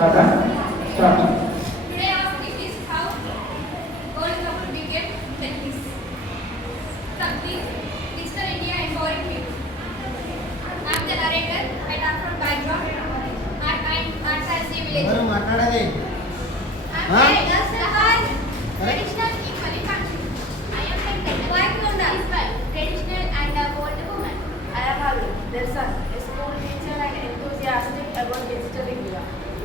Start, huh? Start. Today our topic is how World Cup became tennis. Something Digital India empowering people. I am the narrator. I talk from background. I as a village. ఎవరు మాట్లాడేది I am Huh? traditional in Mali country. I am traditional and a bold woman. I am Alu, their son, a school teacher and enthusiastic about digital India.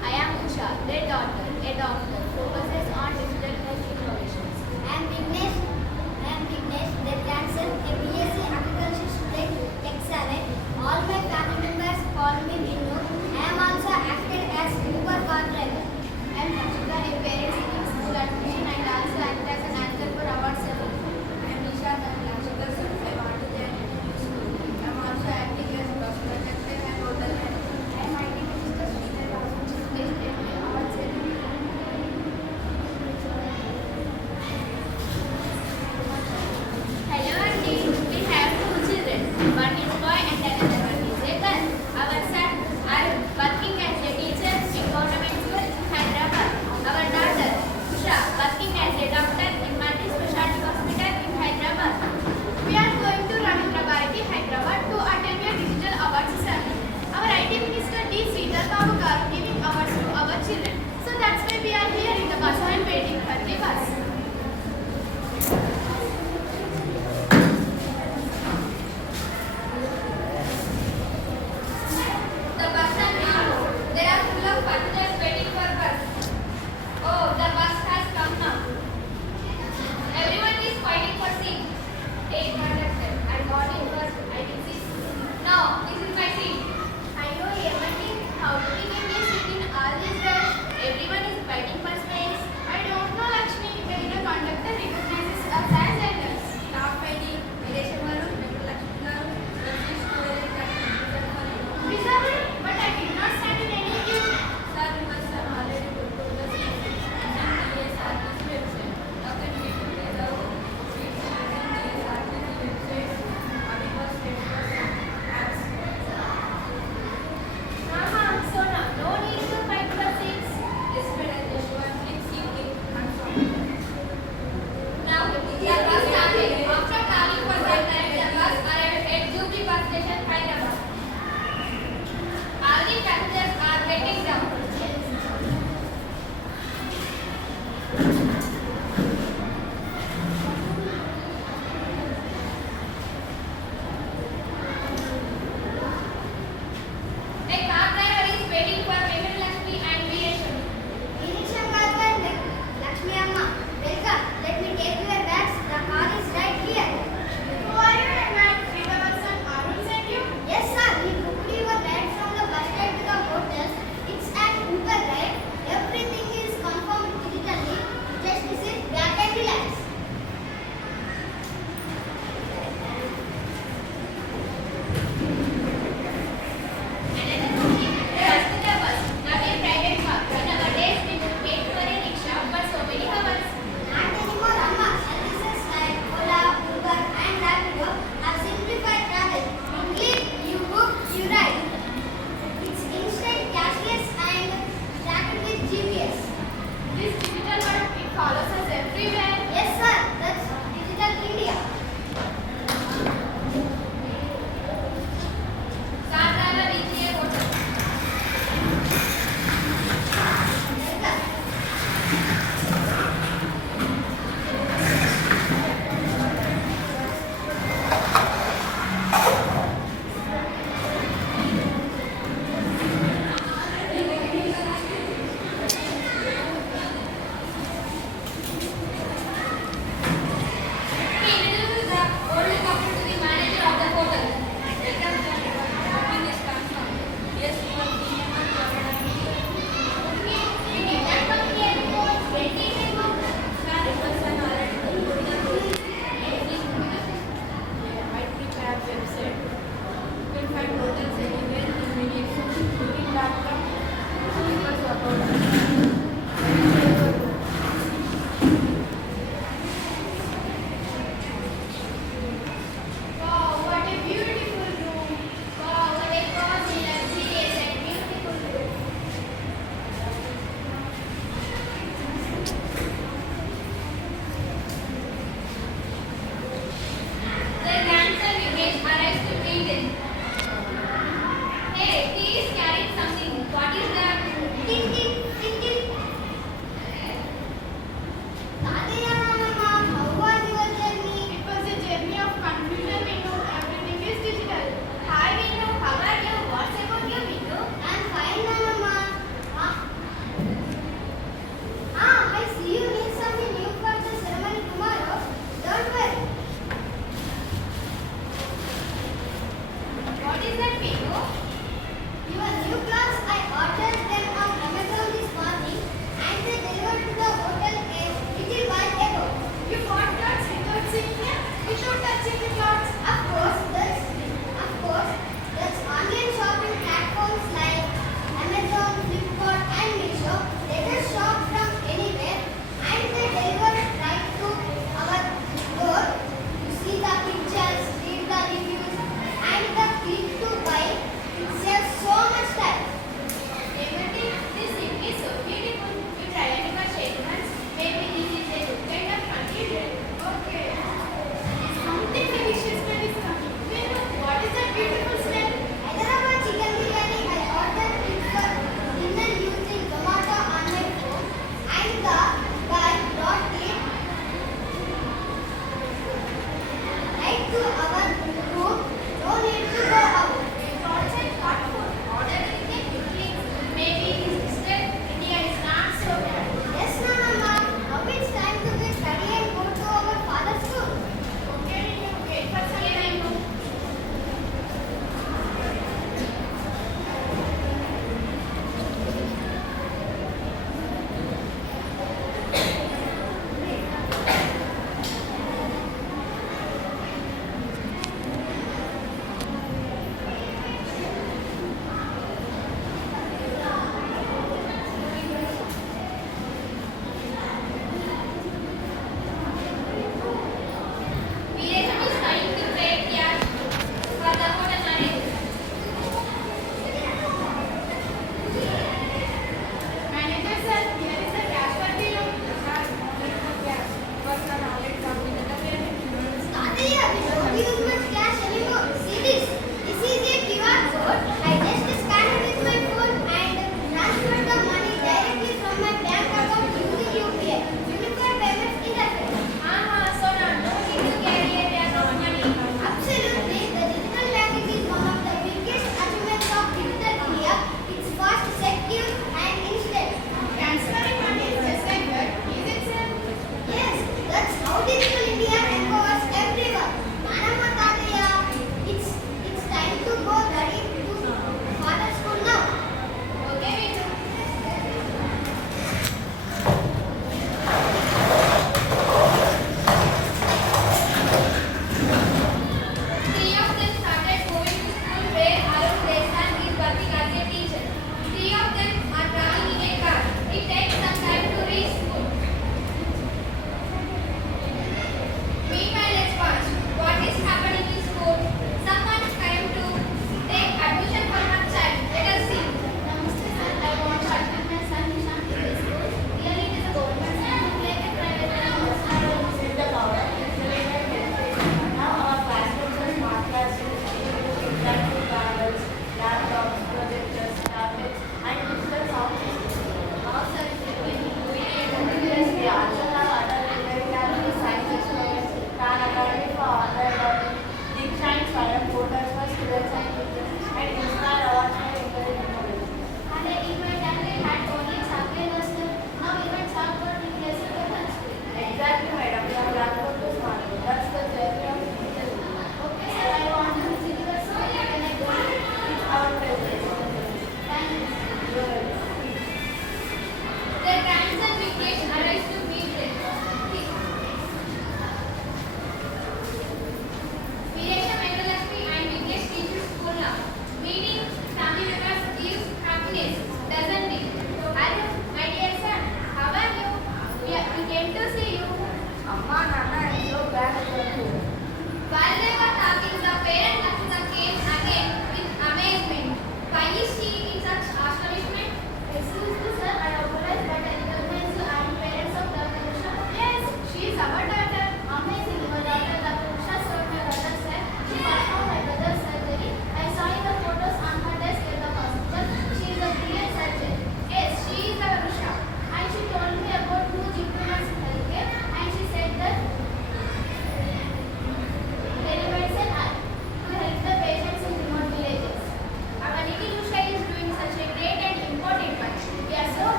I am Usha, their daughter, a doctor, focuses on digital health innovations. I am Vignesh, their grandson, a BSc agriculture student, excellent. All my family members call me Vinnu. I am also acted as Uber car driver. I am Harshita, a parent seeking school admission and also act as an anchor for awards ceremony. I am Nisha, and Lakshita's son. I want to join a new school. I am also acting as bus conductor and hotel manager.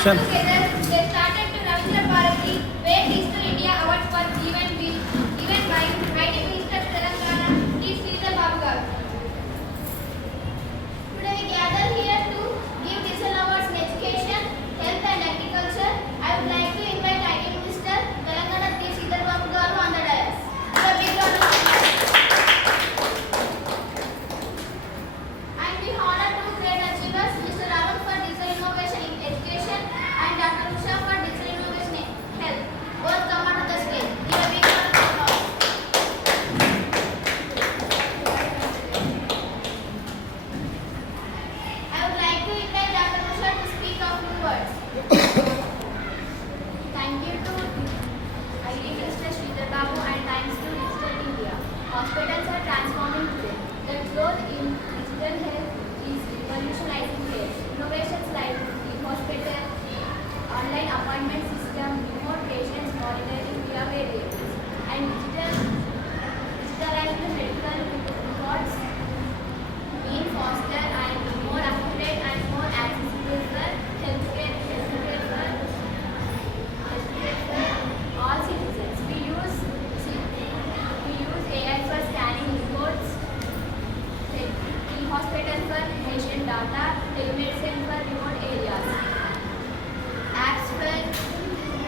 All together, they started to Ravindra Bharati, where Digital India Awards was given by IT Minister Telangana, T. Sridhar Babu garu. Today we gather here to give digital awards in education, health and agriculture. I would like to invite IT Minister Telangana T. Sridhar Babu garu on the dais. Give a big round of applause. And we honor two great achievers, Mr. Arun for digital innovation in education and Dr. Usha for digital innovation in health. Both come onto the stage. Give a big round of applause. I would like to invite Dr. Usha to speak a few words. Thank you to IT Minister Sridhar Babu and thanks to Digital India. Hospitals are transforming today. The growth in digital health is revolutionizing care. Innovations like e-hospital, online appointment system, remote patients monitoring via variables, and digitalized medical records mean faster and more accurate and more accessible for healthcare for all citizens. We use AI for scanning reports, e-hospital for patient data, telemedicine for remote areas, apps for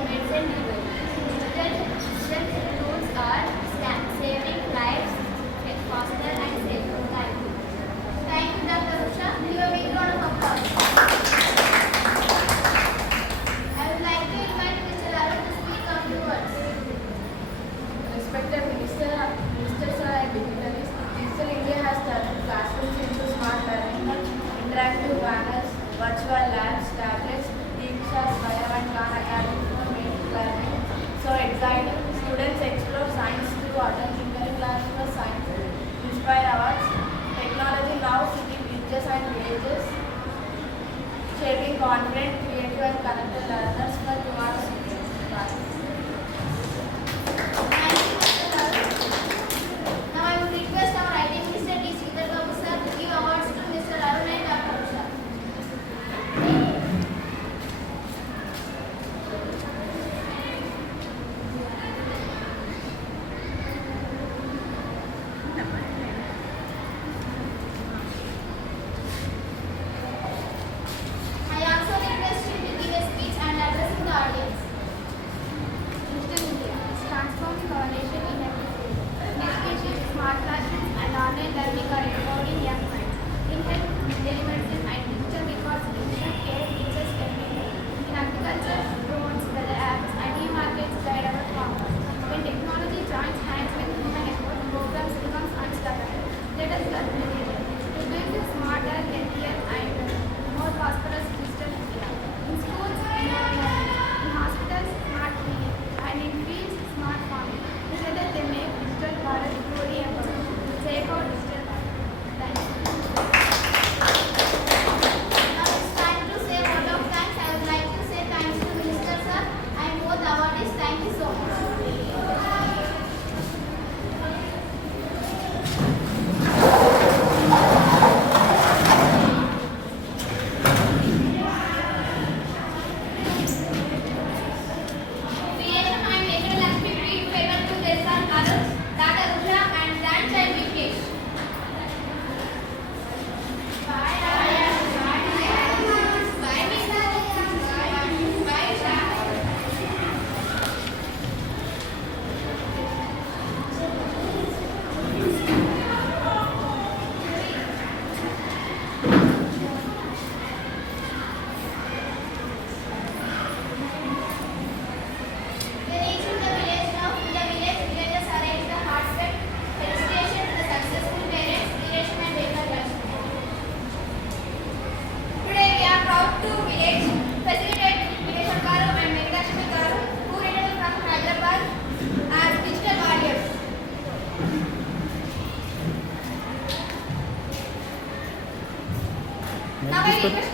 medicine delivery. Digital tools are saving lives faster and safer. Thank you. Thank you, Dr. Usha. Give a big round of applause. I would like to invite Mr. Arun to speak a few words. Respected Minister, Ministers and dignitaries, Digital India has turned classrooms into smart learning, interactive banners, virtual labs, tablets, Diksha's Bio and Khan Academy for basic learning. So exciting, students explore science through attending class for science, inspire awards, technology now sitting bridges and villages, shaping confident, creative and connected learners for tomorrow's futures. Bye. Thank you, Mr. Arun. Now I would request our IT Minister T. Sridhar Babu sir to give awards to Mr. Arun and Dr. Usha. I also request you to give a speech and addressing the audience. Digital India is transforming our nation in every field. In education, smart classrooms and online learning are empowering young minds. In health, telemedicine and digital records improve care reaches everywhere. In agriculture, drones, weather apps and e-markets guide our farmers. When technology joins hands with human effort, programs becomes unstoppable. Let us learn together to build a smarter, healthier and more prosperous digital India. In schools, smart learning. In hospitals, smart healing. And in fields, smart farming. Together they make digital Bharat truly empowered. Take out digital Bharat. Thank you. Now it's time to say a word of thanks. I would like to say thanks to Minister sir and both awardees. Thank you so much. Creation and natural aspect read favor to their son Arun, Dr. Usha and grandchild Vikesh. Bye. Bye, Mr. Bye, Usha. We reach in the village now. In the village, villagers arrange the heartfelt felicitation to the successful parents, creation and baker life. Today we are proud to facilitate Vikeshwar Garu and Venkatashmi Garu, who returned from Hyderabad as digital warriors. Now I request